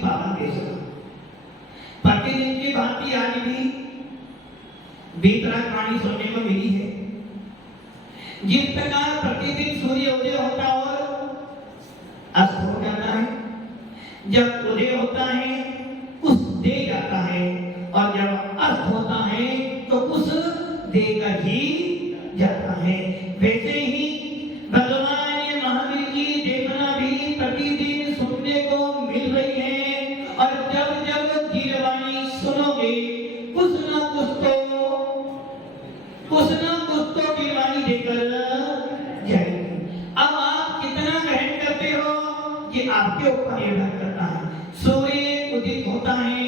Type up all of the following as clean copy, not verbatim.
पावन देश था। प्रतिदिन की भांति आज भी बीतराग वाणी सुनने को मिली है। जिस प्रकार प्रतिदिन सूर्य उदय होता और अस्त हो जाता है, जब उदय होता है उस दे जाता है और जब अस्त होता है तो उस देकर ही जाता है। वैसे ही भगवान महावीर की देवना भी प्रतिदिन सुनने को मिल रही है और जब जब जीववाणी सुनोगे कुछ ना कुछ तो जीववाणी देकर जाएगी। अब आप कितना ग्रहण करते हो ये आपके ऊपर निर्भर करता है। सूर्य उदित होता है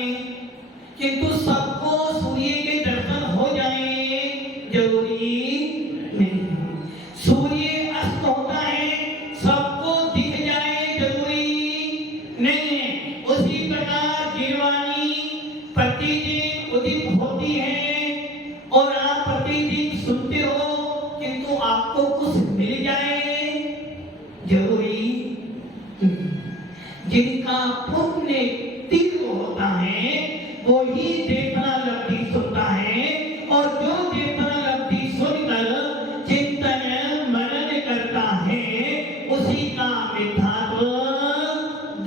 किंतु सबको सूर्य के दर्शन हो जाए जरूरी नहीं है। सूर्य अस्त होता है सबको दिख जाए जरूरी नहीं है। उसी प्रकार जीववाणी प्रतिदिन उदित होती है और आप प्रतिदिन सुनते हो किंतु आपको कुछ मिल जाए जरूरी नहीं। जिनका पुण्य तीव्र होता है वो ही देखना लब्धि सुनता है और जो देखना लब्धि सुनकर चिंतन मनन करता है उसी का मिथ्यात्व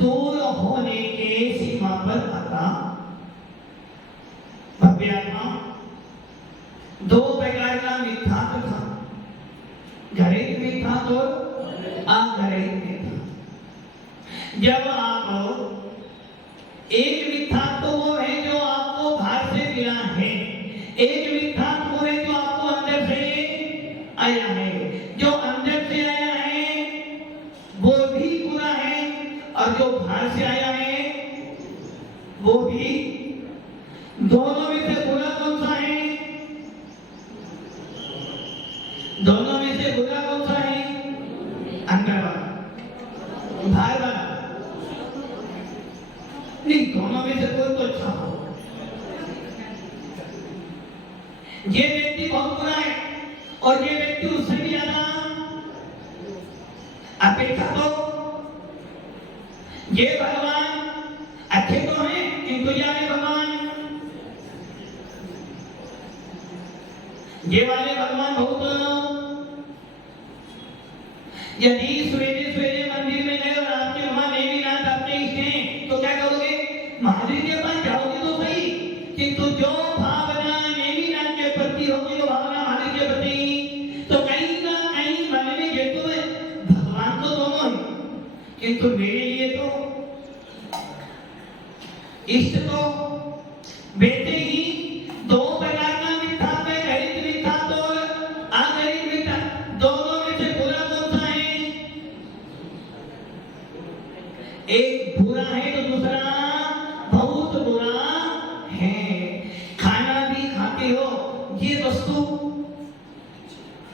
दूर होने के सीमा पर आता। भव्यात्मा दो प्रकार का मिथ्यात्व था, घरेलू मिथ्यात्व और अघरेलू मिथ्यात्व। जब आप एक मिथ्यात्व वो है जो आपको बाहर से मिला है, एक मिथ्यात्व वो है जो आपको अंदर से आया है। जो अंदर से आया है वो भी बुरा है और जो बाहर से आया है वो भी। दोनों में से बुरा कौन सा है? दोनों में से बुरा कौन सा है? अंदर वाला, बाहर वाला नहीं। दोनों में से कोई तो अच्छा हो। ये व्यक्ति बहुत बुरा है और ये व्यक्ति उससे भी ज्यादा अपेक्षा तो ये भगवान अच्छे तो हैं किंतु ये भगवान, ये वाले भगवान बहुत। यदि सवेरे सवेरे मंदिर में गए और आपके वहां नेमीनाथ आपके इष्ट हैं तो क्या करोगे? महादेव के पास जाओगे तो सही, किंतु जो भावना नेमीनाथ के प्रति होगी वो भावना महादेव के प्रति, तो कहीं ना कहीं मन में ये तो है भगवान तो दोनों है किंतु मेरे लिए तो इष्ट तो। वैसे ही दो प्रकार का मिथ्यात्व है, घरेलू मिथ्यात्व और अघरेलू मिथ्यात्व। दोनों में से बुरा कौन सा है? एक बुरा है तो दूसरा बहुत बुरा है। खाना भी खाते हो, ये वस्तु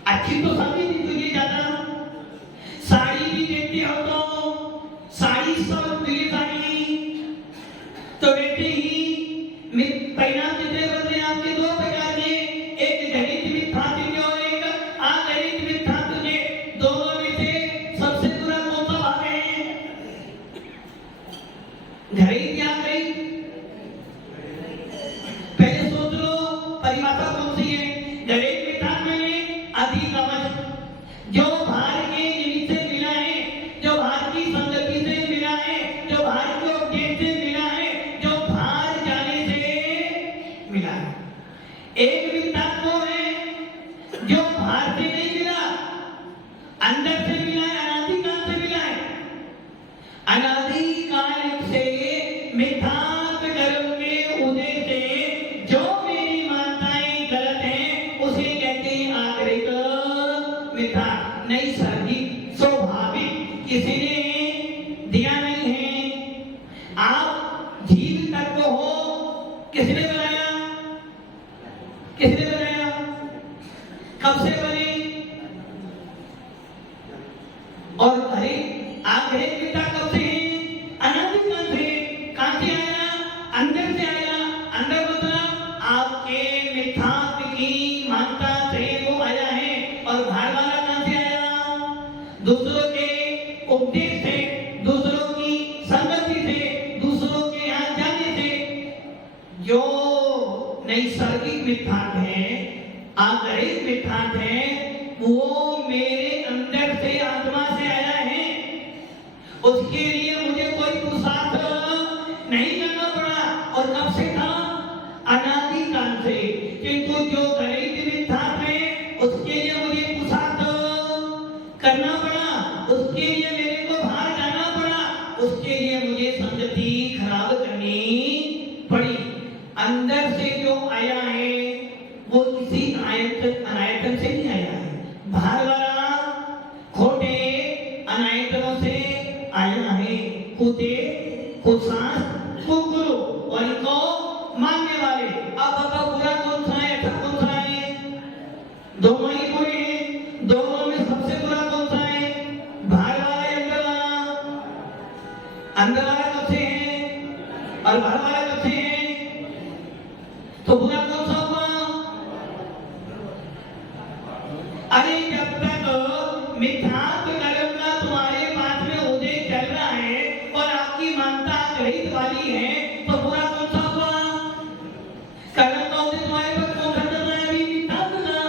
अच्छी तो समझी नहीं तो ये ज्यादा। साड़ी भी देखते हो तो साड़ी सब दिली साड़ी, तो वैसे ही परिणाम जितने बदले आपके दो प्रकार के, एक घरेलू मिथ्यात्व और एक अघरेलू मिथ्यात्व के। दोनों में से सबसे बुरा कौन सा भाग है? घरेलू क्या गई? पहले सोच लो परिभाषा कौन सी है। घरेलू मिथ्यात्व में अधिक अवश्य, जो बाहर के जिनिस से मिला है, जो बाहर की संगति से मिला है, जो बाहर के उद्देश्य से मिला है, जो बाहर जाने से मिला है। एक मिथ्यात्व है जो बाहर से नहीं मिला, अंदर से मिला है, अनादिकाल से मिला है। अनादिकाल से मिथ्यात्व कर्म के उदय से जो मेरी मान्यताएं गलत हैं उसे कहते हैं आग्रहिक मिथ्या। नैसर्गिक स्वाभाविक किसी ने दिया नहीं है। आप जीव तत्व हो, किसने बनाया? किसने बनाया? कब से बने? और अरे आग्रहिक मिथ्या कब से है? अनादिकाल से। कहां से आया? अंदर से आया। अंदर मतलब आपके मिथ्यात्व की मान्यता से वो आया है। और बाहर वाला कहां से आया? दूसरों के उपदेश से, दूसरों की संगति से, दूसरों आगहित मिथ्यात्व है वो मेरे अंदर से आत्मा से आया है, उसके लिए मुझे कोई पुरुषार्थ नहीं करना पड़ा। और कब से था? अनादि काल से। किंतु जो गणित मिथ्यात्व है उसके लिए मुझे पुरुषार्थ करना पड़ा, उसके लिए मेरे को बाहर जाना पड़ा, उसके लिए मुझे संगति खराब करनी पड़ी। अंदर से जो आया है वो किसी अनायतन से नहीं आया है, बाहर वाला खोटे अनायतनों से आया है। खुदे कुशास कुगुरु और इनको मानने वाले। अब बताओ बुरा कौन सा है, अच्छा कौन सा है? दोनों ही बुरे हैं। दोनों में सबसे बुरा कौन सा है? बाहर वाला या अंदर वाला? अंदर वाला कब से है और बाहर वाला कब से है? तो बुरा कौन सा हुआ? अरे जब तक मिथ्यात्व कर्म का तुम्हारे पास में उदय चल रहा है और आपकी मानता गणित वाली है तो बुरा कौन सा हुआ? कर्म का उदय तुम्हारे पास कौन सा चल रहा है? अभी मिथ्यात्व का।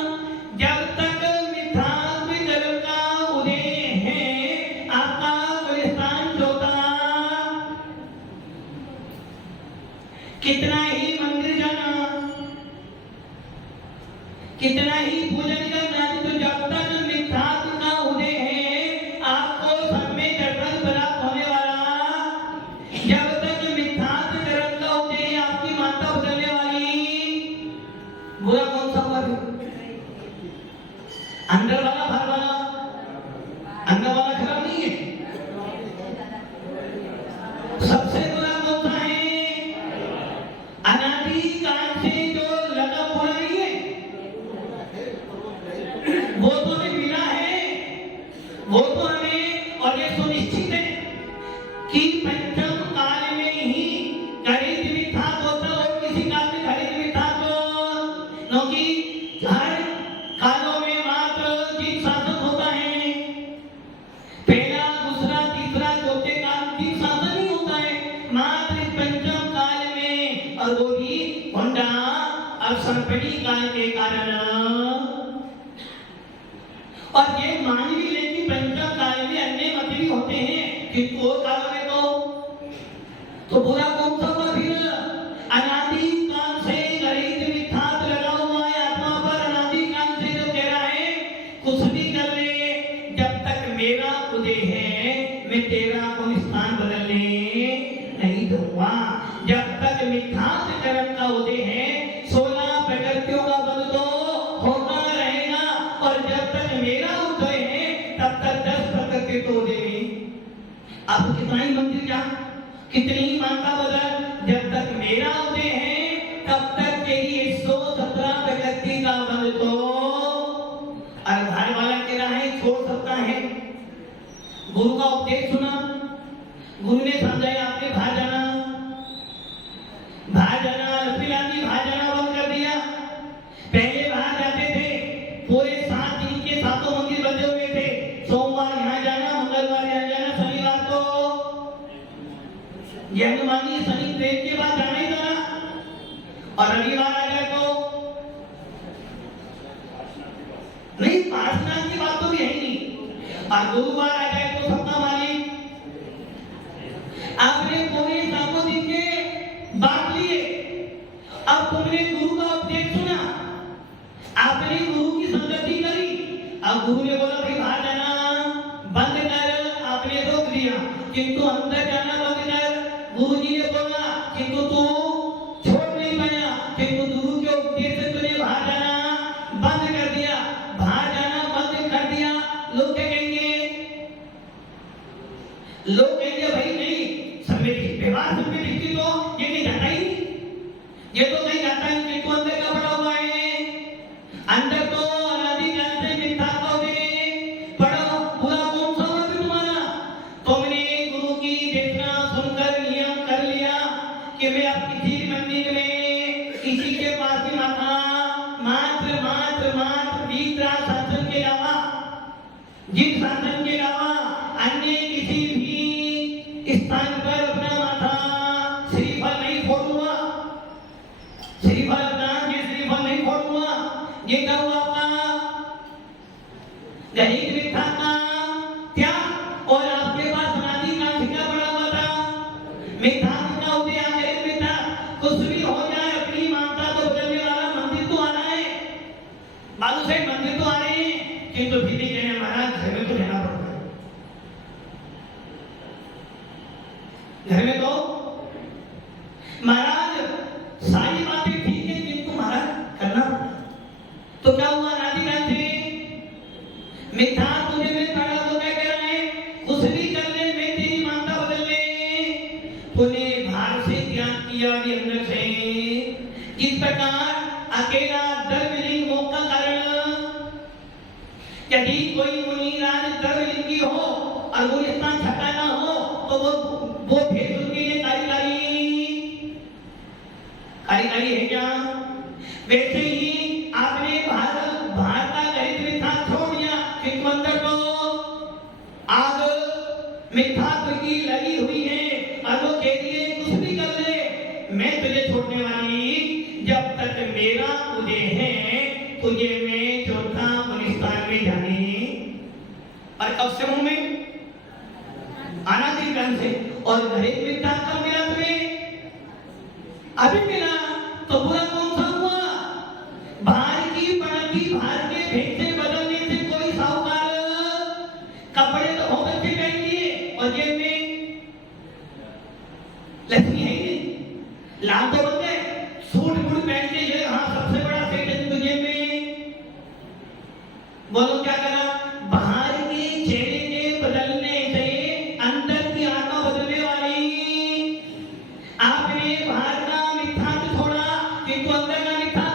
जब तक मिथ्यात्व कर्म का उदय है आपका बलिदान होता, कितना ही मंदिर जाना, कितना ही पूजन करना, तो जब तक मिथ्यात्व का उदय है आपको सब में जठर प्राप्त होने वाला। जब तक मिथ्यात्व कर्म का उदय है आपकी माता बदलने वाली। बुरा कौन सा हुआ? अंदर वाला बाहर वाला? अंदर वाला खराब नहीं है। सबसे बुरा कौन सा है? अनादि काल से जो लगा हुआ नहीं है वो तो हमें मिला है, वो तो हमें और ये सुनिश्चित है कि पंचम काल में ही गणित मिथ्यात्व होता और किसी काल में गणित मिथ्यात्व, क्योंकि हर कालों में मात्र जीत शासन होता है। पहला दूसरा तीसरा चौथे काल जीत शासन ही होता है, मात्र पंचम काल में, और वो भी होंडा और संपत्ति काल के कारण। और ये मान भी ले कि पंचम काल में अन्य मत भी होते हैं कि वो काल में तो बुरा कौन सा हुआ फिर? अनादि काल से गणित मिथ्यात्व लगा हुआ है आत्मा पर। अनादि काल से जो कह रहा है कुछ भी कर ले, जब तक मेरा उदय है मैं तेरा कोई स्थान बदलने नहीं दूंगा। जब तक मिथ्यात्व कर्म का उदय है 16 प्रकृतियों का बल तो होता रहेगा, और जब तक मेरा उदय है तब तक 10 प्रकृति तो उदय नहीं। अब कितना ही मंदिर जा, कितनी ही मानता बदल, जब तक मेरा उदय है तब तक के ही 117 प्रकृति का बल तो। और घर वाला कह रहा है छोड़ सकता है। गुरु का उपदेश सुना, गुरु ने समझाया आपने बाहर जाना, लक्ष्मीलाल जी बाहर जाना बंद कर दिया। पहले बाहर जाते थे, पूरे 7 दिन के 7 मंदिर बंधे हुए थे। सोमवार यहाँ जाना, मंगलवार यहाँ जाना, शनिवार को मानी शनि देव के बाद जाना ही जाना, और रविवार आ जाए तो नहीं, पार्षनाथ की बात तो भी है ही नहीं। और गुरुवार आ जाए तो सपना मालिक। आपने पूरे 7 दिन के बात लिए, अब तुमने गुरु का उपदेश सुना, आपने गुरु की संगति करी, अब गुरु ने बोला भाई बाहर जाना बंद कर, आपने रोक दिया, किंतु अंदर जाना बंद कर। गुरु जी ने बोला किंतु तू छोड़ नहीं पाया, किंतु गुरु के उपदेश से तूने बाहर जाना बंद कर दिया। बाहर जाना बंद कर दिया, लोग क्या कहेंगे? लोग कहेंगे भाई नहीं, समिति व्यवहार समिति की तो ये नहीं जाता ही, ये तो नहीं जाता है, किंतु अंदर का पड़ा हुआ है। अंदर तो अनादि काल से मिथ्यात्व होते पढ़ो। पूरा कौन सा हुआ तुम्हारा? तुमने गुरु की देखना सुनकर नियम कर लिया कि मैं अब किसी मंदिर में किसी के पास भी माथा मात्र भीतरा शासन के अलावा, जिन शासन के अलावा अन्य किसी भी स्थान पर अपना माथा श्रीफल नहीं फोड़ूंगा, श्रीफल अपना ये श्रीफल नहीं फोड़ूंगा। ये क्या हुआ? गणित मिथ्या का त्याग और आपके पास अनादि का ठिका पड़ा हुआ था। मिथ्या का उदय आगे मिथ्या कुछ भी हो जाए अपनी मानता तो बदलने वाला मंदिर तो आना है, बाबू से मंदिर तो आ रहे हैं, किंतु फिर भी कहने महाराज घर में तो रहना पड़ता है, घर में तो महाराज सारी बातें ठीक है किंतु महाराज करना पड़ता। तो क्या हुआ अनादि काल से मिथ्या तुझे में खड़ा होकर कह रहा है कुछ भी कर ले मैं तेरी मानता बदल ले। तूने बाहर से त्याग किया भी अंदर से, इस प्रकार अकेला द्रव्यलिंग मोक्ष का कारण। यदि कोई मुनिराज द्रव्यलिंगी हो और वो इतना छटा ना हो तो वो भेद उनके लिए कार्यकारी है क्या? वैसे ही आपने भारत का गणित मिथ्या छोड़ दिया किंतु अंदर तो आग मिथ्यात्व की लगी हुई है और वो कह दिए कुछ भी कर ले मैं तुझे छोड़ने वाली, जब तक मेरा उदय है तुझे मैं चौथा अफगानिस्तान में जाने। और कब से हूं मैं? अनादि काल से। और गणित मिथ्या कब मिला तुम्हें? अभी मिला। तो बुरा कौन सा हुआ? बाहर की पड़ती बाहर के भेद से बदलने से कोई साहूकार कपड़े तो बहुत अच्छे पहन लिए और जेब में लक्ष्मी है ही लाल तो बन गए, सूट बूट पहन के ये हाँ सबसे बड़ा सेठ है तुझे में। बोलो क्या करा? बाहर के चेहरे के बदलने से अंदर की आत्मा बदलने वाली। आपने बाहर का मिथ्या छोड़ा किंतु अंदर का मिथ्या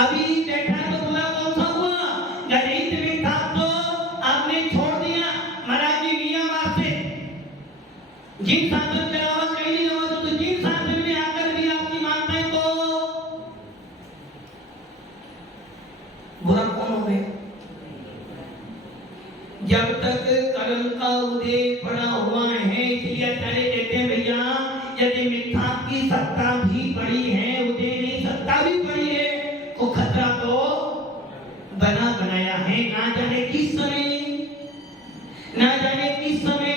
अभी बैठा तो बुरा कौन सा हुआ? गणित मिथ्या तो आपने छोड़ दिया महाराज जी मियां बाप से। जिन शास्त्र के अलावा कहीं नहीं हुआ तो जिन शास्त्र में आकर भी आपकी मानता है तो बुरा कौन हो गया? जब तक कर्म का उदय पड़ा हुआ है इसलिए सारे कहते हैं भैया यदि मिथ्या की सत्ता भी पड़ी है उदय नहीं सत्ता भी पड़ी है तो खतरा तो बना बनाया है। ना जाने किस समय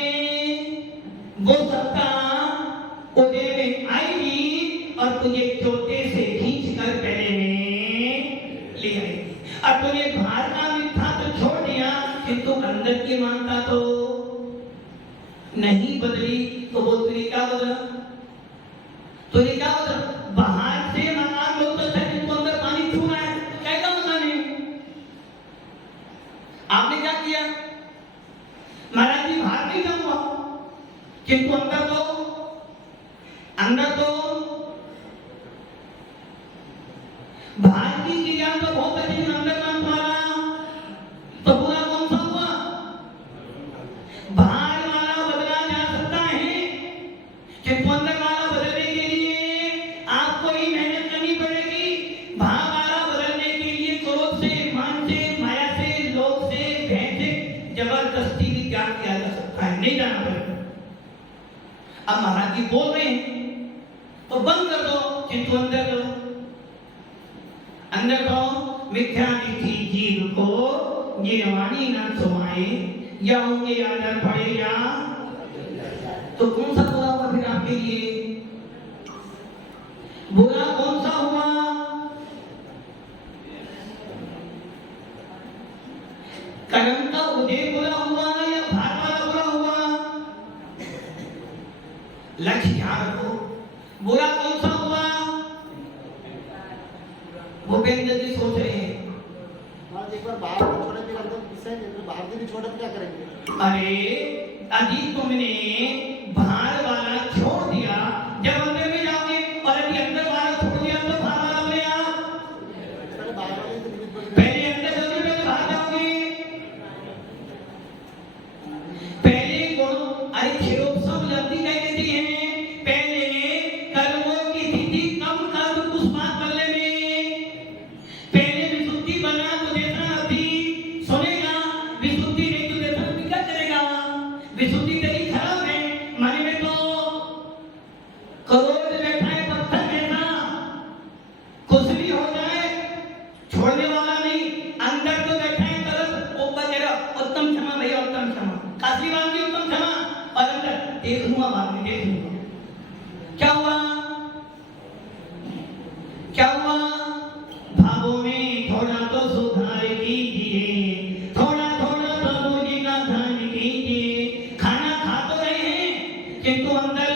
वो सत्ता उदय में आएगी और तुझे चोटे से खींच कर पहले में ले आएगी। और तूने बाहर का मिथ्या तो छोड़ दिया किंतु अंदर की मानता तो नहीं बदली। तो वो तुझे क्या बदला? तुझे क्या बदला? बाहर से मकान बहुत अच्छा है किंतु अंदर पानी क्यों रहा है? कैसा मकान है? आपने क्या किया? महाराज जी बाहर नहीं जाऊंगा किंतु अंदर तो बाहर की चीजें तो बहुत अच्छी अंदर का तुम्हारा तो बुरा कौन सा हुआ? बाहर वाला बदला जा सकता है किंतु अंदर वाला बदलने के लिए आपको ही मेहनत करनी पड़ेगी। बाहर वाला बदलने के लिए क्रोध से, मान से, माया से, लोभ से, भय से जबरदस्ती भी त्याग किया जा सकता है, नहीं जाना पड़ेगा। अब महाराज जी बोल रहे हैं तो बंद कर दो किंतु अंदर करो। अंदर तो मिथ्या निष्ठी जीव को निर्वाणी न सुमाए या होंगे आदर पड़े या तो कौन सा बुरा हुआ फिर आपके लिए? बुरा कौन सा हुआ? कर्म का उदय बुरा हुआ या भार वाला बुरा हुआ? लक्ष्य ध्यान रखो। बुरा कौन सा हुआ? भूपेंद्र जी सोच रहे हैं एक बार बाहर छोड़े भी कर दो, इससे बाहर भी छोड़े तो क्या करेंगे? अरे अभी तुमने बाहर वाला छोड़ दिया, जब अंदर में जाओगे और अभी अंदर वाला छोड़ दिया तो बाहर वाला में आप पहले अंदर जाओगे पहले बाहर जाओगे। पहले गुण अरे खेलों सब जल्दी कह देती हैं पहले कर्मों की स्थिति कम कर दो कुछ बात बदले में। पहले विशुद्धि बना तो देखना अभी सुनेगा, विशुद्धि नहीं तो देखना क्या करेगा? विशुद्धि तेरी खराब है माने में तो देखूंगा बाद में देखूंगा। क्या हुआ? क्या हुआ? भावों में थोड़ा तो सुधार कीजिए, थोड़ा थोड़ा प्रभु जी का ध्यान कीजिए। खाना खा तो रहे हैं किंतु अंदर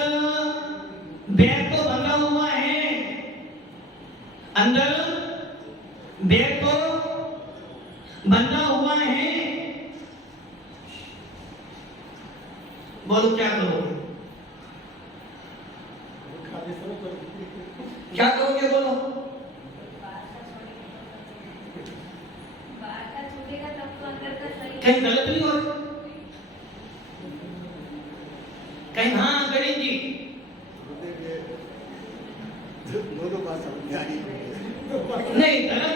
बैग तो बंधा हुआ है, अंदर बैग तो बंधा हुआ है। बोलो क्या करोगे? खाने से तो क्या करोगे बोलो? कहीं गलत नहीं हो रहा? कहीं हाँ गणेश जी दोनों बात समझ में आ रही नहीं गलत।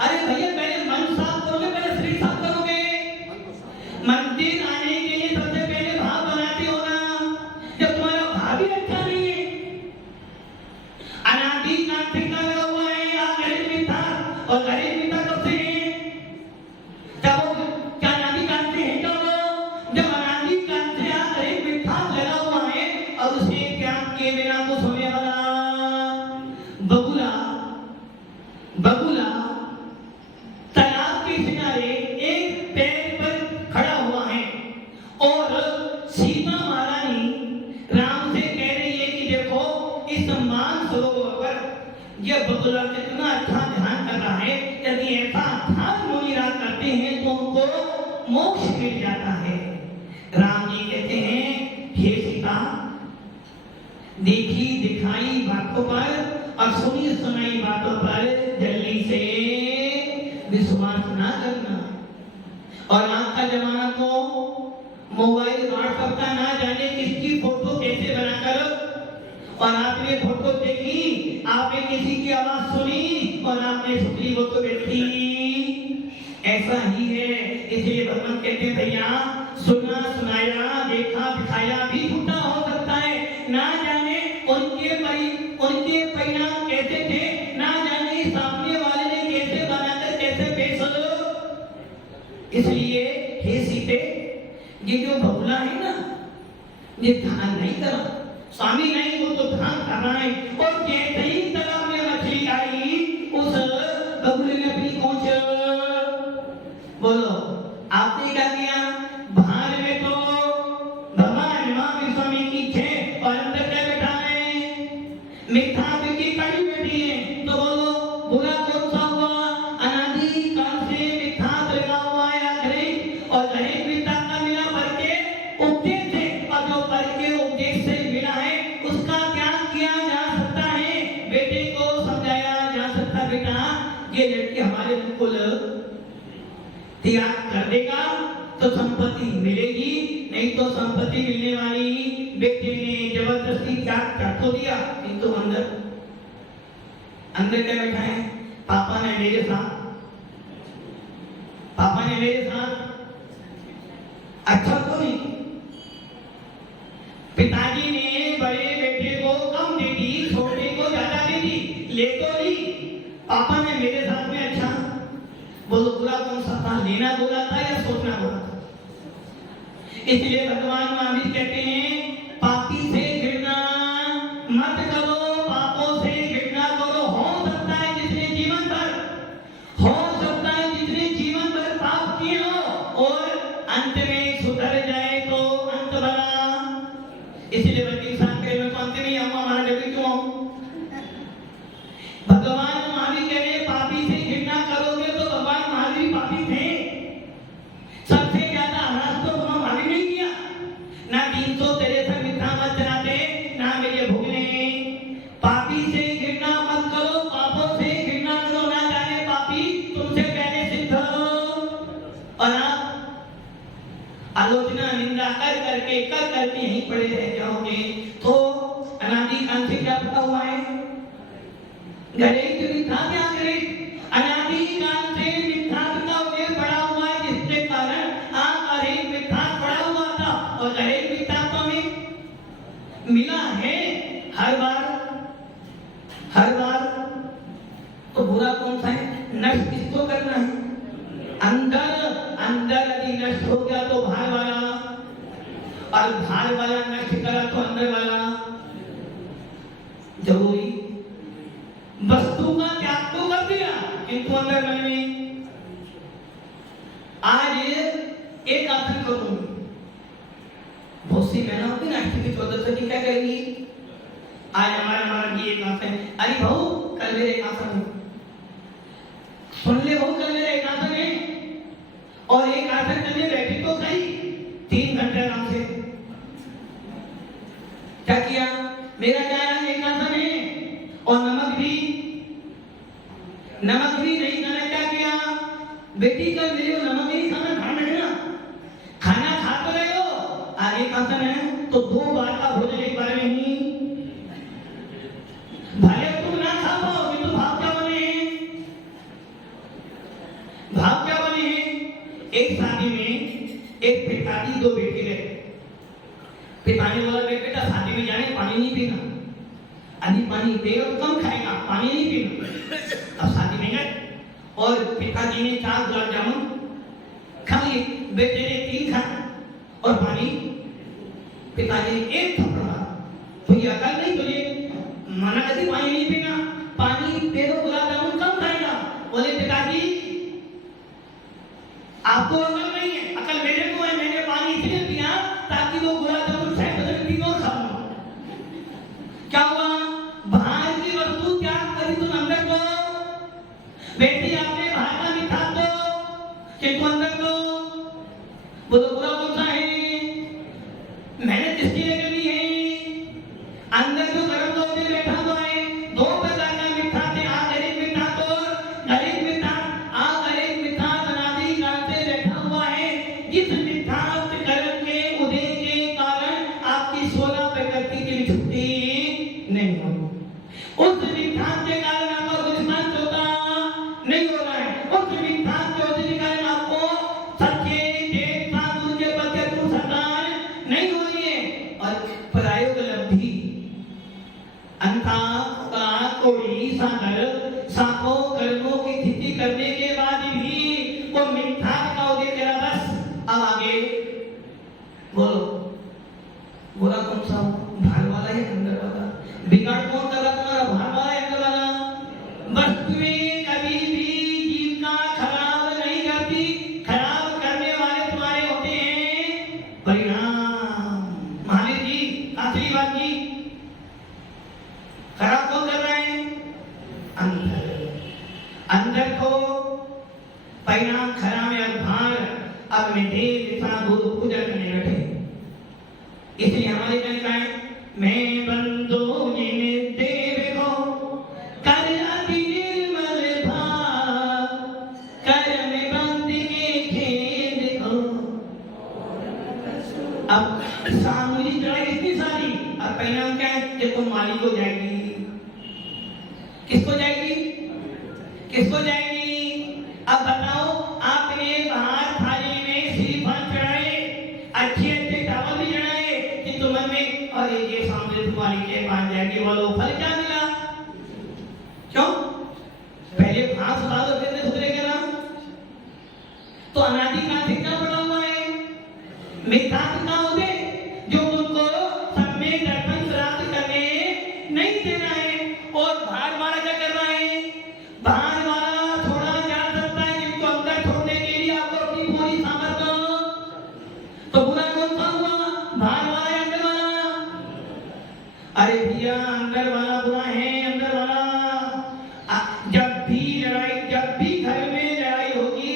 अरे भैया पहले मन साफ करोगे, पहले शरीर साफ करोगे। मन को साफ मंदिर आने के लिए सबसे पहले भाव बनाते हो ना। जब तुम्हारा भाव ही अच्छा नहीं है, अनादि काल से लगा हुआ है, आप गरीब भी था और गरीब भी था कब से है? जब क्या अनादि काल से है? जब अनादि काल से आप गरीब भी था लगा हुआ है और उसे त्याग किए बिना कुछ होने वाला बबूला बबूला तालाब के किनारे एक पैर पर खड़ा हुआ है और सीता महारानी राम से कह रही है कि देखो इस मानसरोवर पर यह बबूला कितना अच्छा ध्यान कर रहा है, यदि ऐसा ध्यान मुनिराज करते हैं तो उनको मोक्ष मिल जाता है। राम जी कहते हैं हे सीता, देखी दिखाई बातों पर और सुनी सुनाई बातों पर जल्दी से विश्वास ना करना। और आज का जमाना तो मोबाइल व्हाट्सएप का ना जाने किसकी फोटो कैसे बनाकर, और आपने फोटो देखी, आपने किसी की आवाज सुनी और आपने सुनी वो तो देखी। ऐसा ही है, इसलिए भगवान कहते हैं भैया सुना सुनाया देखा दिखाया भी झूठा हो सकता है। ना जाने उनके परिणाम कैसे थे, ना जाने सामने वाले ने कैसे बनाकर कैसे पेश हो। इसलिए हे सीते, ये जो बबूला है ना, ये ध्यान नहीं करा, स्वामी नहीं वो तो ध्यान कर रहा है। और जैसे ही तालाब में मछली आई, उस बबूले ने अपनी पहुंच बोलो आपने क्या किया? बाहर में तो भगवान महावीर स्वामी की छे और अंदर क्या बैठा है? मिठा की कड़ी बैठी है। तो बोलो बुरा कौन सा हुआ? अनादि काल से मिठा लगा हुआ है आखिरी, और गरीब मिठा का मिला भर के उपदेश से, और जो भर के उपदेश से मिला है उसका त्याग किया जा सकता है। बेटे को समझाया जा सकता, बेटा ये लड़की हमारे बिल्कुल त्याग कर देगा तो संपत्ति मिलेगी, नहीं तो संपत्ति मिलने वाली व्यक्ति ने जबरदस्ती त्याग कर तो दिया, किंतु अंदर क्या बैठा है? पापा ने मेरे साथ अच्छा तो नहीं। पिताजी ने बड़े बेटे को कम दे दी, छोटे को ज्यादा दे दी, ले तो ली, पापा ने मेरे साथ में अच्छा। बोलो बुरा कौन सा था? लेना बुरा था या सोचना बुरा था? इसलिए भगवान महावीर कहते हैं पापी से घृणा मत करो, पापों से घृणा करो। हो सकता है जिसने जीवन भर पाप किए हो और अंत में सुधर जाए तो अंत भला। इसलिए बल्कि सांकरे में तो अंत नहीं आऊंगा, हमारा जब क्यों आऊं? भगवान महावीर कह रहे पापी से घृणा करोगे तो भगवान महावीर पापी थे। सबसे ज्यादा हरास तो भगवान महावीर नहीं किया ना, 363 मिथ्या मत चलाते ना मेरे भोगने। पापी से घृणा मत करो, पापों से घृणा करो, ना जाने पापी तुमसे पहले सिद्ध हो और आप आलोचना निंदा कर करके यहीं पड़े रह जाओगे। तो अनादि काल से क्या पता हुआ है? गणेश मिथ्या क्या करे? अनादि काल से मिथ्या का उदय पड़ा हुआ है, जिसके कारण आप गणेश मिथ्या पड़ा हुआ था और गणेश मिथ्या तो हमें मिला है हर बार। तो बुरा कौन सा है? नष्ट किसको करना है? अंदर यदि नष्ट हो गया तो बाहर वाला और बाहर वाला नष्ट करा तो अंदर वाला जरूरी वस्तु का त्याग तो कर दिया, किंतु अंदर मन में आज एक आसन करूंगी। बहुत सी बहना होती ना की 14 की क्या करेगी, आज हमारा ये एक आसन है, अरे भाऊ कल मेरे एक आसन है, सुन ले भाऊ कल मेरे एक आसन है, और एक आसन करने बैठी तो सही 3 घंटे आराम से। क्या किया, मेरा क्या है एक आसन है, और नमक भी नहीं खाना। क्या किया, बेटी कल मेरे को नमक नहीं खाना, खाना है ना, खाना खा तो रहे हो, आगे एक आसन है तो 2 बार का भोजन एक बार में ही, भले तुम ना खा पाओ किंतु भाव क्या बने हैं, भाव क्या बने हैं। एक शादी में एक पिताजी 2 बेटे रहे, पिताजी बोला बेटा शादी में जाने पानी नहीं पीना, आदि पानी देगा तो कम खाएगा, पानी नहीं पीना। अब शादी में गए और पिताजी ने 4 गुलाब जामुन खा लिए, बेटे ने 3 खाए और पानी पिताजी ने 1 थप्पड़ मारा। तो ये अकल नहीं तुझे, मना करती पानी नहीं पीना, पानी पी दो गुलाब जामुन कम खाएगा। बोले पिताजी आपको अकल नहीं है, अकल मेरे को है, मैंने पानी इसलिए पिया ताकि वो गुलाब जामुन खाऊं। क्या हुआ, बाहर की वस्तु त्याग करी तो अंदर को, बेटी आपने बाहर का मिठा तो कि तू अंदर को बोलो बुरा कौन सा है, मैंने किसके लिए करी है, अंदर जो गर्म दो में बैठा हुआ है, 2 प्रकार का मिठा थे, गरीब मिठा तो गरीब मिठा, गरीब मिठा अनादि काल से बैठा हुआ है, जिस मिठास कर्म के उदय के कारण आपकी 16 प्रकृति की छुट्टी नहीं हो, उस मिठास के कारण आपका गुलिस्तान चौथा नहीं हो रहा है, उस मिठास के उदय के कारण आपको सच्चे देव साधु के पत्ते तू सतान नहीं हो रही है। और प्रायोग लब्धि अंता का कोई सागर साखों कर्मों की स्थिति करने के बाद भी वो मिठास का उदय करा, बस अब आगे बोलो बुरा कौन सा, बाहर वाला है अंदर वाला, बिगाड़ कौन कर रहा तुम्हारा, बाहर वाला है अंदर वाला। वस्तुएं कभी भी जीव का खराब नहीं करती, खराब करने वाले तुम्हारे होते हैं परिणाम। महावीर जी आखिरी बात जी, खराब कौन कर रहा है, अंदर को परिणाम खराब है, भार अब में देव साधु पूजा करने बैठे। इसलिए हमारे कहीं का है, मैं बंदो जिन देव को कर अति निर्मल भाव, कर में बंद के खेद को। अब सामूहिक चढ़ाई इतनी सारी, अब परिणाम क्या है, ये तो मालिक को जाएगी, किसको जाएगी, किसको जाएगी। अब बताओ, आपने बाहर थाली में श्रीफल चढ़ाए, अच्छे अच्छे चावल भी चढ़ाए, किंतु मन में और ये सामने तुम्हारी के पास जाएगी, बोलो फल क्या मिला, क्यों, पहले भाव सुधार देते सुधरेगा ना। तो अनादि का क्या पड़ा हुआ है, मिथ्या का होते जो तुमको सम्यक दर्शन प्राप्त करने नहीं देना है। और बाहर वाला क्या कर रहा है, बाहर वाला थोड़ा जा सकता है, किंतु अंदर छोड़ने के लिए आपको अपनी पूरी सामर्थ्य। तो बुरा कौन सा हुआ, बाहर वाला या अंदर वाला, अरे भैया अंदर वाला बुरा है, अंदर वाला। जब भी घर में लड़ाई होगी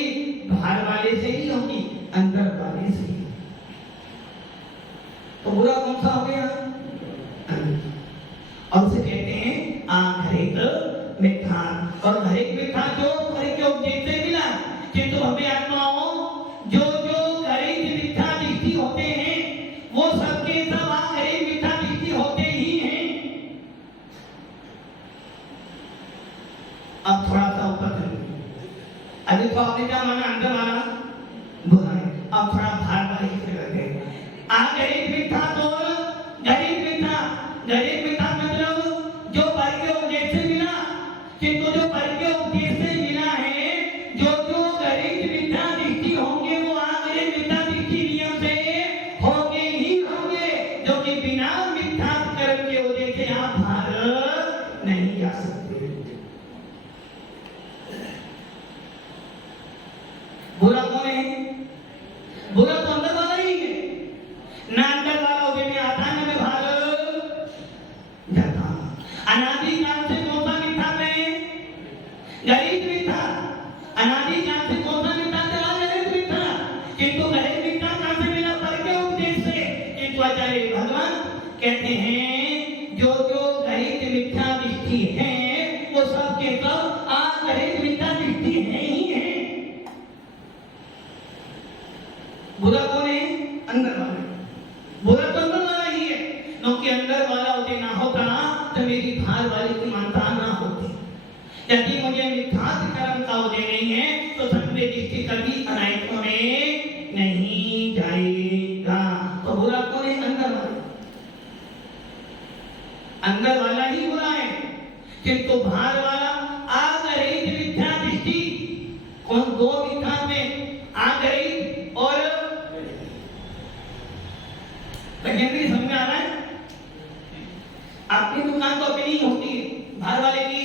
बाहर वाले से ही होगी, अंदर वाले से ही। तो बुरा कौन सा हो गया, और उसे कहते हैं घरेक मिथ्या। और घरेक मिथ्या जो घर के उपदेश से मिला, किंतु हमें आत्माओं जो घरेक मिथ्या दृष्टि होते हैं वो सबके सब घरेक मिथ्या दृष्टि होते ही हैं। अब थोड़ा सा ऊपर करें, अभी तो आपने क्या माना, अंदर वाला बुरा है, अब थोड़ा बाहर वाले से करते हैं। घरेक मिथ्या तो घरेक मिथ्या मतलब जो पर के उपदेश से मिला, किंतु जो पर के उपदेश से मिला है, जो घरेक मिथ्या दृष्टि होंगे वो घरेक मिथ्या दृष्टि नियम से होंगे ही बुरा कौन है? बुरा तो अंदर वाला ही है। ना अंदर वाला उदय में आता है, ना में भाग जाता। अनादि काल से कौन सा मिथ्या में? गणित मिथ्या। अनादि काल से कौन सा मिथ्या चला? गणित मिथ्या। किंतु गणित मिथ्या कहां से मिला? पर के उपदेश से। किंतु आचार्य भगवान कहते हैं जो जो गणित मिथ्या दृष्टि है वो सब के सब गणित मिथ्या दृष्टि है ही है। बुरा कौन है? अंदर वाला। बुरा तो अंदर वाला ही है, क्योंकि अंदर वाला उदय ना होता तो मेरी बाहर वाली की मानता ना होती। यदि मुझे मिथ्यात्व कर्म का उदय नहीं है तो संग में दृष्टि कभी अनायकों में नहीं जाएगा। तो बुरा कौन है? अंदर वाला। अंदर वाला ही बुरा है, किंतु बाहर वाला आगरहित मिथ्या दृष्टि। कौन? दो मिथ्या में आगरहित और लेकिन समझ में आ रहा है? अपनी दुकान तो अपनी ही होती है, बाहर वाले की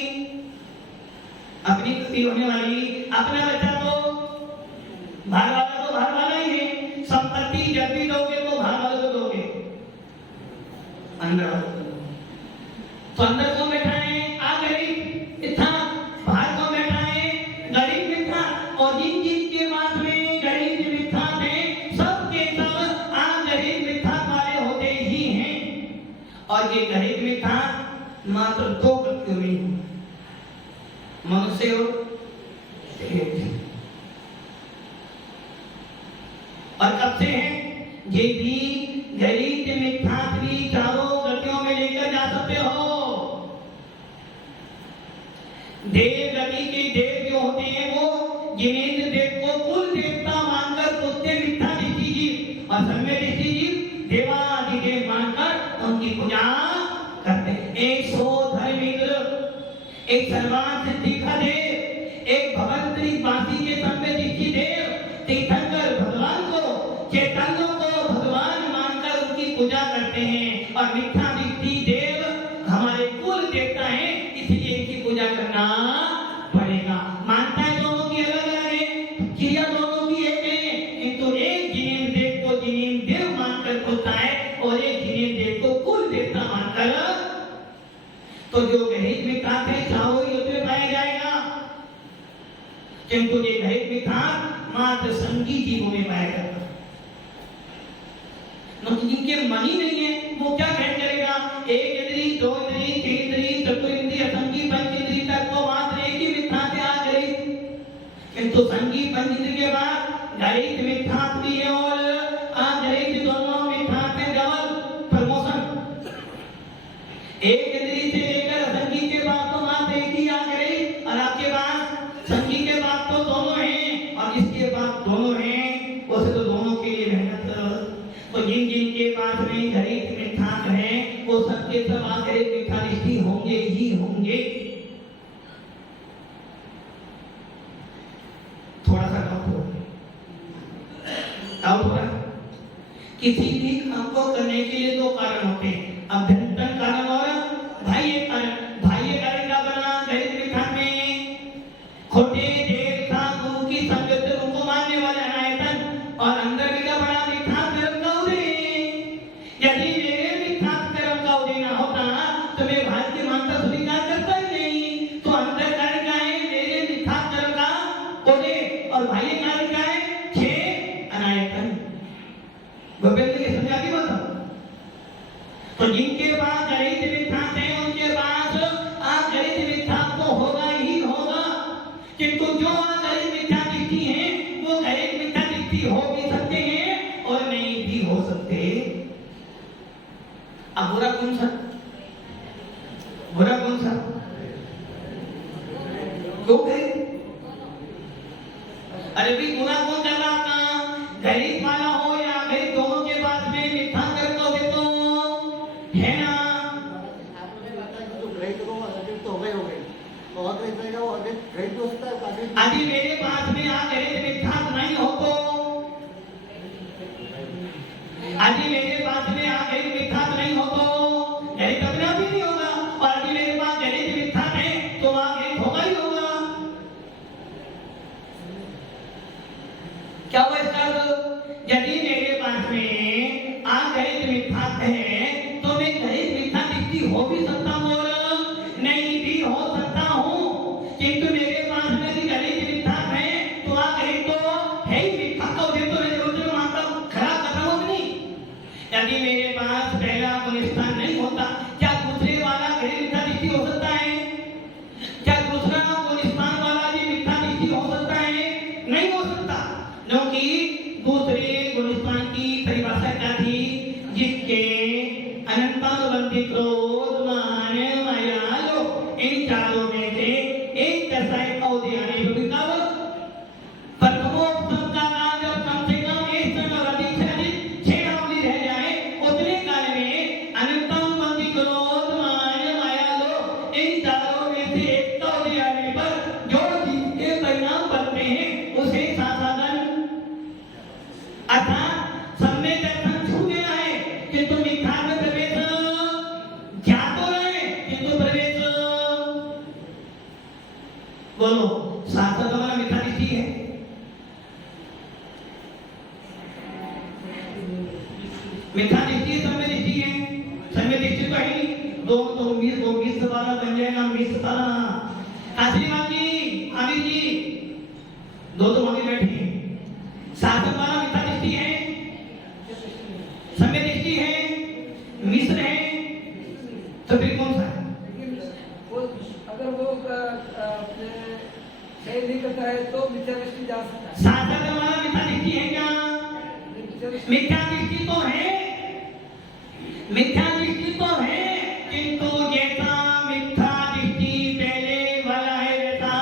अपनी खुशी होने वाली। अपना बच्चा तो बाहर वाला तो बाहर वाला ही है। संपत्ति जब भी दोगे तो बाहर वाले को दोगे, अंदर वाले को दोगे। तो अंदर कौन बैठा है? आगरहित मिथ्या। बाहर कौन बैठा है? गणित मिथ्या। और जिन जिन के पास में गणित मिथ्या थे सब के सब आगरहित मिथ्या वाले होते ही हैं। और ये गणित मिथ्या मात्र दो व्यक्तियों में, मनुष्य और देव। और कब से है? ये भी गणित मिथ्या भी चारों गतियों में लेकर जा सकते हो। देव गति के देव जो होते हैं वो जिनेंद्र देव को कुल देवता मानकर पूजते मिथ्या दृष्टि जीव, और संगम दृष्टि जीव देवाधिदेव मानकर उनकी पूजा करते हैं। एक सो धर्मेंद्र, एक सर्वांग सिद्धिका देव, एक भगवंतरी बासी के संगम दृष्टि देव तीर्थंकर भगवान को, चैतन्य को भगवान मानकर उनकी पूजा करते हैं। और मिथ्या दृष्टि देव हमारे कुल देवता हैं, इसलिए इनकी पूजा करना पड़ेगा। मानता है दोनों की अलग अलग है, क्रिया दोनों की एक है, किंतु एक जिनेंद्र देव को जिनेंद्र देव मानकर पूजता है और एक जिनेंद्र देव को कुल देवता मानकर। तो जो गणित मिथ्या है चाहो ही उतने पाया जाएगा, किंतु ये गणित मिथ्या मात्र संगी जीवों में पाया जाता है। जिनके मन ही नहीं है वो क्या ग्रहण करेगा? एक इंद्री, दो इंद्री, तीन इंद्री, चतुर्इंद्री, असंगी पंचेंद्री तक तो मात्र एक ही मिथ्या से आ गई। किंतु संगी पंचेंद्री के बाद गणित मिथ्या भी है और गणित दोनों मिथ्या से डबल प्रमोशन। एक इंद्री से लेकर असंगी के बाद तो मात्र एक ही आ गई, और आपके पास संगी के बाद तो दोनों हैं, और जिसके बाद दोनों हैं उसे तो दोनों के लिए मेहनत। तो जिन जिन के पास में गणित मिथ्या है वो सबके सब गणित मिथ्या दृष्टि होंगे ही होंगे। थोड़ा सा डाउट हो रहा है। किसी भी काम को करने के लिए दो कारण होते हैं, अभ्यंतर कारण और बाह्य कारण। बाह्य कारण क्या बना? गणित मिथ्या में खोटे देव था गुरु की संगत उनको मानने वाले अनायतन, और अंदर भी क्या बना? मिथ्या कर्म का उदय। यदि मेरे मिथ्या कर्म का उदय ना होता तो मैं भाग्य की मानता स्वीकार करता ही नहीं। तो अंदर कारण क्या है? मेरे मिथ्या कर्म का उदय, और बाह्य कारण क्या है? छह अनायतन। गोविंद के समझा की बात। तो जिनके पास गणित मिथ्या है उनके पास गणित मिथ्या तो होगा ही होगा, किंतु जो गणित मिथ्या दृष्टि है वो गणित मिथ्या दृष्टि हो भी सकते हैं और नहीं भी हो सकते। अब बुरा कौन सा? बुरा कौन सा? क्यों है? अरे भी बुरा कौन कर रहा था? गणित वाला हो या गणित, दोनों के पास में मिथ्या कर्म का उदय तो है ना। आपने बताया कि जो ग्रहित को अगेंस्ट तो हो गए तो अगेंस्ट रहेगा, वो अगेंस्ट ग्रहित हो सकता है। यदि मेरे पास में गणित मिथ्या नहीं हो तो, यदि मेरे पास में गणित मिथ्या नहीं हो तो गणित अपने आप ही नहीं होगा, और यदि मेरे पास गणित मिथ्या है तो वहां गणित होगा ही होगा। क्या हुआ इसका अर्थ? यदि मेरे पास में आगरित मिथ्या है तो मैं गणित मिथ्या दृष्टि हो भी सकता हूँ और नहीं भी हो सकता हूँ, किंतु मेरे पास में यदि गणित मिथ्या है तो आगरित तो है ही मिथ्या का उदय तो मैं जरूर मानता हूँ, खराब कर रहा हूँ कि नहीं? यदि मेरे पास पहला गुणस्थान नहीं होता, क्या दूसरे वाला गणित मिथ्या दृष्टि हो सकता है? क्या दूसरा गुणस्थान वाला भी मिथ्या दृष्टि हो सकता है? नहीं हो सकता, क्योंकि दूसरे गुणस्थान की परिभाषा क्या थी? जिसके अनंतानुबंधी क्रोध मान माया लोभ इन चारों में से एक दशाएं का उदय आने पर कब प्रथमोपम का नाम जब कम से कम एक समय और अधिक से अधिक 6 अवधि रह जाए उतने काल में अनंतानुबंधी क्रोध मान माया लोभ इन चारों में से एक का उदय आने पर जो जिसके परिणाम बनते हैं उसे साधन अर्थात सम्यक दर्शन छू गया है, किंतु मिथ्या में प्रवेश क्या तो रहे किंतु प्रवेश बोलो शास्त्र द्वारा मिथ्या दृष्टि है। मिथ्या दृष्टि सम्यक दृष्टि है, सम्यक दृष्टि तो है नहीं। दो मिस वाला बन जाएगा मिस वाला। आशीर्वाद जी आमिर जी दो वहां बैठे हैं। शास्त्र द्वारा मिथ्या दृष्टि है, सम्यक दृष्टि है, मिश्र है, तो फिर कौन सा है? अगर वो सही नहीं करता है तो मिथ्या दृष्टि जा सकता है। शास्त्र द्वारा मिथ्या दृष्टि है क्या? मिथ्या दृष्टि तो है, मिथ्या दृष्टि तो है, किंतु जैसा मिथ्या दृष्टि पहले वाला है वैसा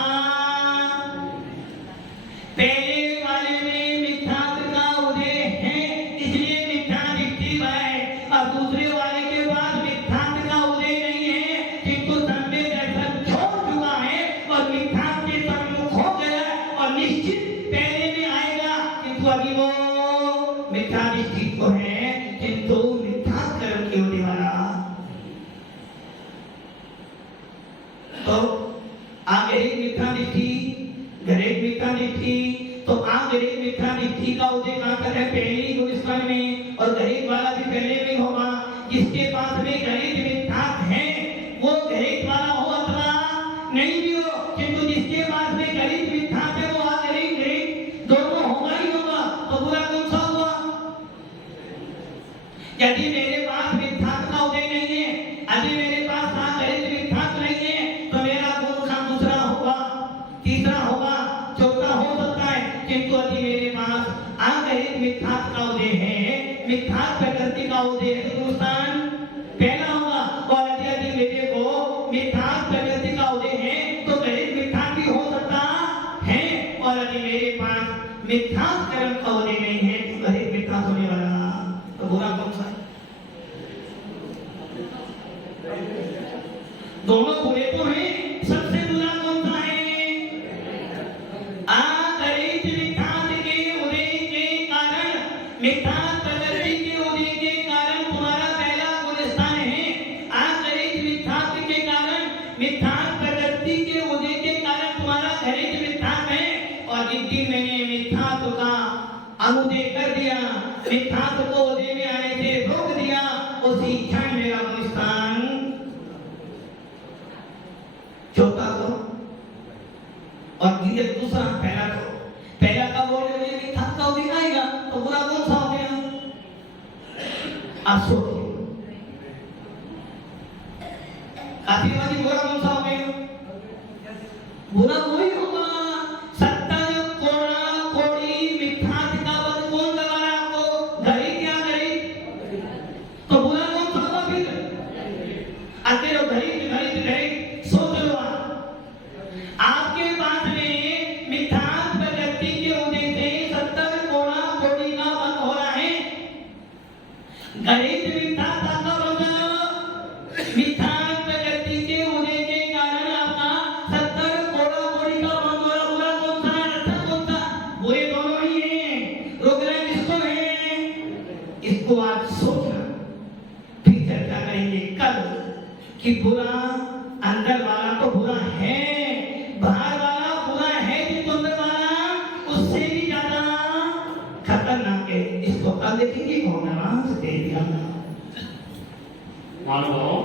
पहले वाले में मिथ्यात्व का उदय है, इसलिए मिथ्या दृष्टि है, और दूसरे वाले के बाद मिथ्यात्व का उदय नहीं है, किंतु सम्यक दर्शन छोड़ चुका है और मिथ्या के सम्मुख हो गया और निश्चित पहले में आएगा, किंतु अभी वो मिथ्या दृष्टि तो है किंतु मिथ्या कर्म के होने वाला। तो आगरित मिथ्या दृष्टि, गणित मिथ्या दृष्टि, तो आगरित मिथ्या दृष्टि का उदय कहां कर है? पहले गुणस्थान में, और गणित वाला भी पहले में होगा। जिसके पास में गणित मिथ्या है वो गणित वाला हो अथवा नहीं भी हो, किंतु जिसके पास में गणित मिथ्या है वो आगरित गणित दोनों होगा ही होगा, तो बुरा कौन सा हुआ? यदि मेरे पास मिथ्या का उदय नहीं है, यदि मेरे पास आगरित मिथ्या नहीं है, तो मेरा कौन सा दूसरा होगा, तीसरा होगा, चौथा हो सकता है, किंतु यदि मेरे पास आगरित मिथ्या का उदय है, मिथ्या प्रकृति का उदय है, तो नुकसान पहला होगा। और यदि मेरे को मिथ्या प्रकृति का उदय है तो गणित मिथ्या भी हो सकता है, और यदि मेरे पास मिथ्या कर्म का उदय नहीं है तो गणित मिथ्या होने वाला, तो बुरा कौन सा है? दोनों बुरे तो हैं, सबसे बुरा कौन सा है? आगरित मिथ्या के उदय के कारण, मिथ्या प्रकृति के उदय के कारण तुम्हारा पहला गुणस्थान है। आगरित मिथ्या के कारण, मिथ्या प्रकृति के उदय के कारण तुम्हारा गणित मिथ्या है, और जिस दिन मैंने मिथ्यात्व का अनुदय कर दिया, मिथ्यात्व को उदय में आने से रोक दिया, उसी क्षण मेरा गुणस्थान चौथा करो और धीरे दूसरा पहला करो। पहला का बोले मुझे मिथ्या का उदय आएगा तो बुरा कौन सा हो गया? आप सोचिए, आशीर्वादी बुरा कौन सा हो गया? बुरा वही होगा। सत्तर कोड़ा कोड़ी मिथ्या का वध कौन लगा रहा है आपको? गणित क्या गणित? तो बुरा कौन सा होगा फिर? अकेले गणित गणित गणित सोच लो आपके पास में मिथ्या प्रकृति के उदय से 70 कोड़ा कोड़ी का वध हो रहा है। गणित मानो